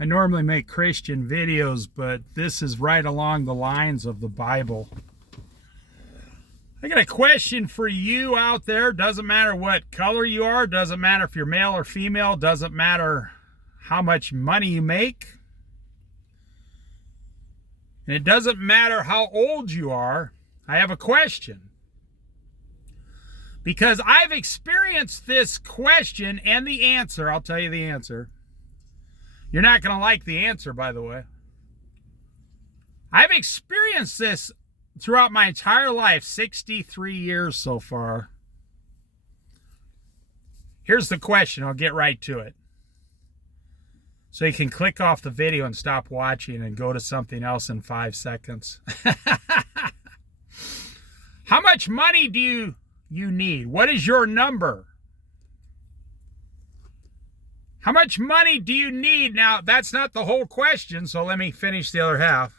I normally make Christian videos, but this is right along the lines of the Bible. I got a question for you out there. Doesn't matter what color you are, doesn't matter if you're male or female, doesn't matter how much money you make. And it doesn't matter how old you are. I have a question. Because I've experienced this question and the answer. I'll tell you the answer. You're not going to like the answer, by the way. I've experienced this throughout my entire life, 63 years so far. Here's the question. I'll get right to it. So you can click off the video and stop watching and go to something else in 5 seconds. How much money do you need? What is your number? How much money do you need? Now, that's not the whole question, so let me finish the other half.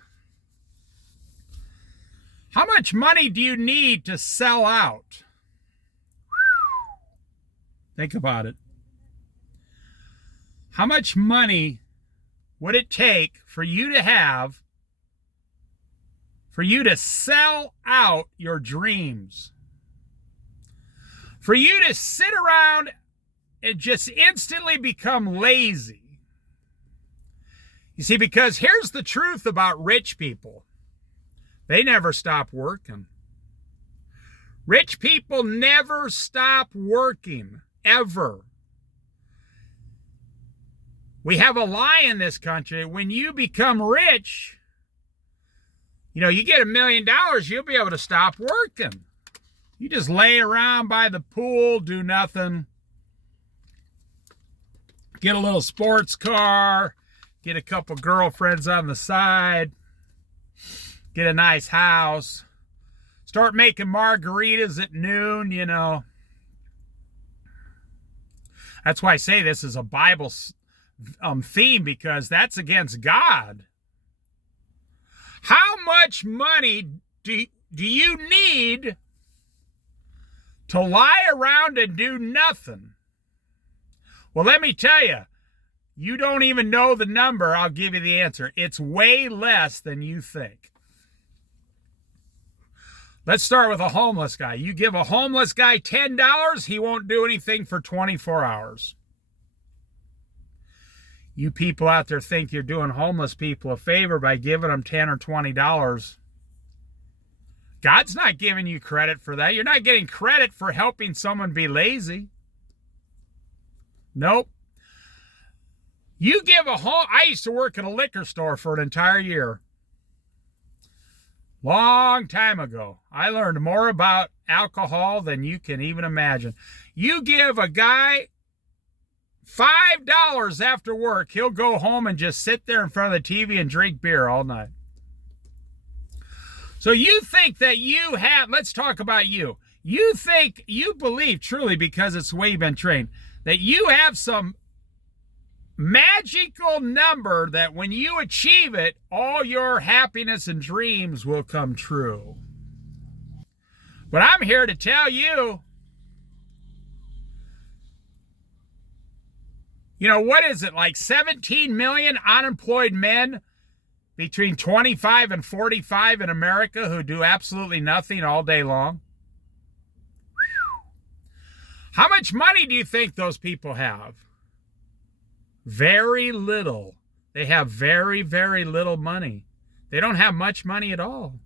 How much money do you need to sell out? Think about it. How much money would it take for you to sell out your dreams? For you to sit around and just instantly become lazy? You see, because here's the truth about rich people. They never stop working. Rich people never stop working, ever. We have a lie in this country. When you become rich, you get $1 million, you'll be able to stop working. You just lay around by the pool, do nothing. Get a little sports car, get a couple girlfriends on the side, get a nice house, start making margaritas at noon, That's why I say this is a Bible theme, because that's against God. How much money do you need to lie around and do nothing? Well, let me tell you, you don't even know the number. I'll give you the answer. It's way less than you think. Let's start with a homeless guy. You give a homeless guy $10, he won't do anything for 24 hours. You people out there think you're doing homeless people a favor by giving them $10 or $20. God's not giving you credit for that. You're not getting credit for helping someone be lazy. Nope. You give I used to work at a liquor store for an entire year. Long time ago. I learned more about alcohol than you can even imagine. You give a guy $5 after work, he'll go home and just sit there in front of the TV and drink beer all night. So you think that let's talk about you. You think, you believe truly, because it's the way you've been trained, that you have some magical number that when you achieve it, all your happiness and dreams will come true. But I'm here to tell you, what is it, like 17 million unemployed men between 25 and 45 in America who do absolutely nothing all day long? How much money do you think those people have? Very little. They have very, very little money. They don't have much money at all.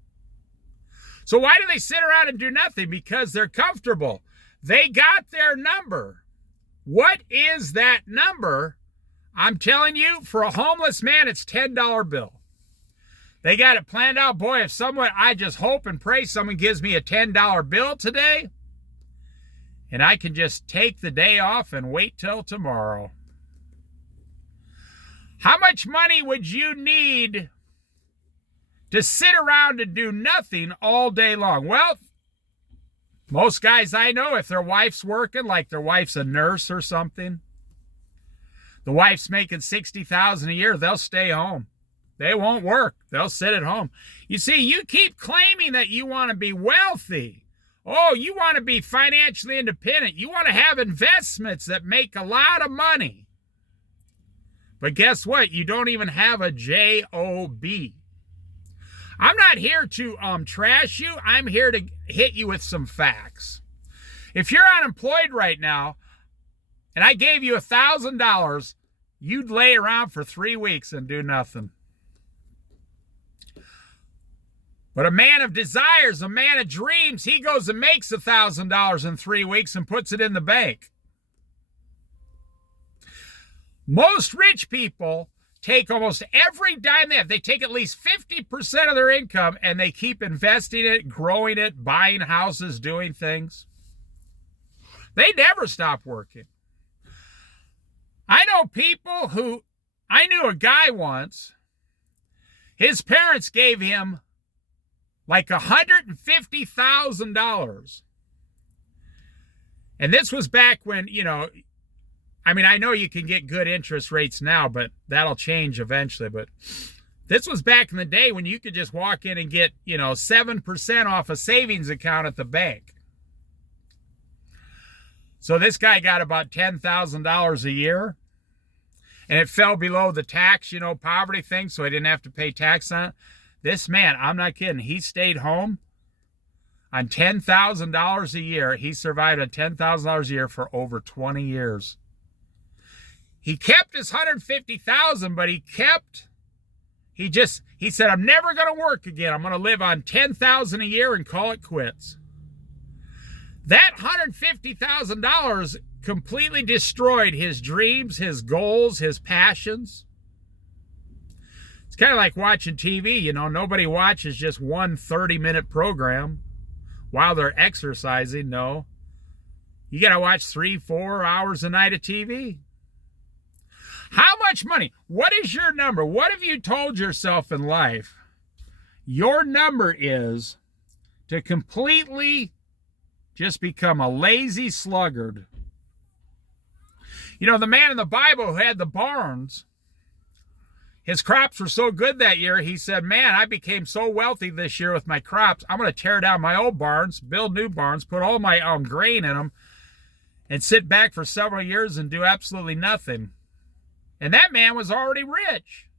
So why do they sit around and do nothing? Because they're comfortable. They got their number. What is that number? I'm telling you, for a homeless man, it's $10 bill. They got it planned out. Boy, I just hope and pray someone gives me a $10 bill today, and I can just take the day off and wait till tomorrow. How much money would you need to sit around and do nothing all day long? Well, most guys I know, if their wife's working, like their wife's a nurse or something, the wife's making $60,000 a year, they'll stay home. They won't work. They'll sit at home. You see, you keep claiming that you want to be wealthy. Oh, you want to be financially independent. You want to have investments that make a lot of money. But guess what? You don't even have a J-O-B. I'm not here to trash you. I'm here to hit you with some facts. If you're unemployed right now, and I gave you $1,000, you'd lay around for 3 weeks and do nothing. But a man of desires, a man of dreams, he goes and makes $1,000 in 3 weeks and puts it in the bank. Most rich people take almost every dime they have. They take at least 50% of their income and they keep investing it, growing it, buying houses, doing things. They never stop working. I know people who, I knew a guy once, his parents gave him like $150,000. And this was back when, you know, I mean, I know you can get good interest rates now, but that'll change eventually. But this was back in the day when you could just walk in and get, you know, 7% off a savings account at the bank. So this guy got about $10,000 a year. And it fell below the tax, you know, poverty thing, so he didn't have to pay tax on it. This man, I'm not kidding, he stayed home on $10,000 a year. He survived on $10,000 a year for over 20 years. He kept his $150,000, but he said, I'm never going to work again. I'm going to live on $10,000 a year and call it quits. That $150,000 completely destroyed his dreams, his goals, his passions. It's kind of like watching TV, you know. Nobody watches just one 30-minute program while they're exercising. No. You got to watch 3-4 hours a night of TV. How much money? What is your number? What have you told yourself in life? Your number is to completely just become a lazy sluggard. You know, the man in the Bible who had the barns, his crops were so good that year, he said, man, I became so wealthy this year with my crops, I'm going to tear down my old barns, build new barns, put all my grain in them, and sit back for several years and do absolutely nothing. And that man was already rich.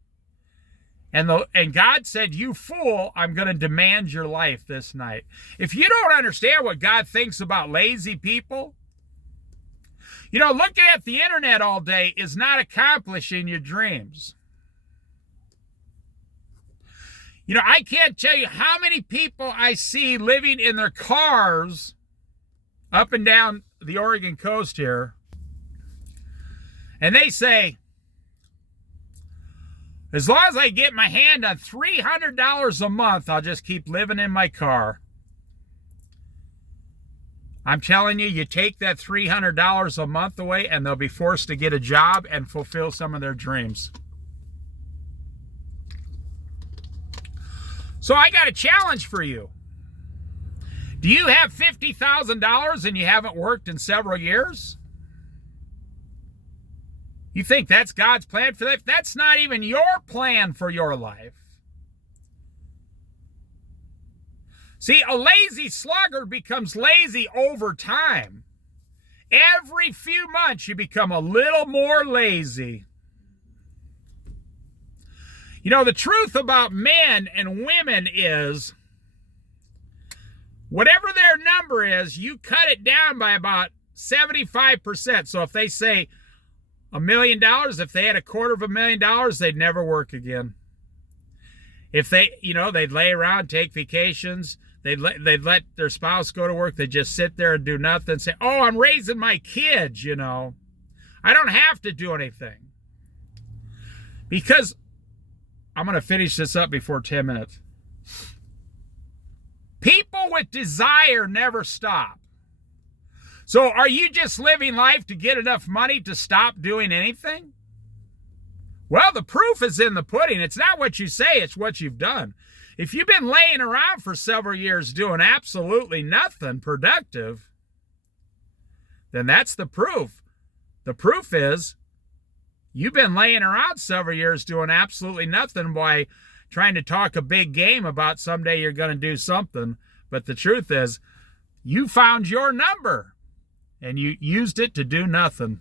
And God said, you fool, I'm going to demand your life this night. If you don't understand what God thinks about lazy people, you know, looking at the internet all day is not accomplishing your dreams. You know, I can't tell you how many people I see living in their cars up and down the Oregon coast here. And they say, as long as I get my hand on $300 a month, I'll just keep living in my car. I'm telling you, you take that $300 a month away and they'll be forced to get a job and fulfill some of their dreams. So I got a challenge for you. Do you have $50,000 and you haven't worked in several years? You think that's God's plan for that? That's not even your plan for your life. See, a lazy sluggard becomes lazy over time. Every few months, you become a little more lazy. You know, the truth about men and women is, whatever their number is, you cut it down by about 75%. So if they say $1 million, if they had $250,000, they'd never work again. If they, you know, they'd lay around, take vacations, they'd let their spouse go to work, they'd just sit there and do nothing, say, oh, I'm raising my kids, you know. I don't have to do anything. Because, I'm going to finish this up before 10 minutes. People with desire never stop. So are you just living life to get enough money to stop doing anything? Well, the proof is in the pudding. It's not what you say, it's what you've done. If you've been laying around for several years doing absolutely nothing productive, then that's the proof. The proof is you've been laying around several years doing absolutely nothing by trying to talk a big game about someday you're going to do something. But the truth is, you found your number and you used it to do nothing.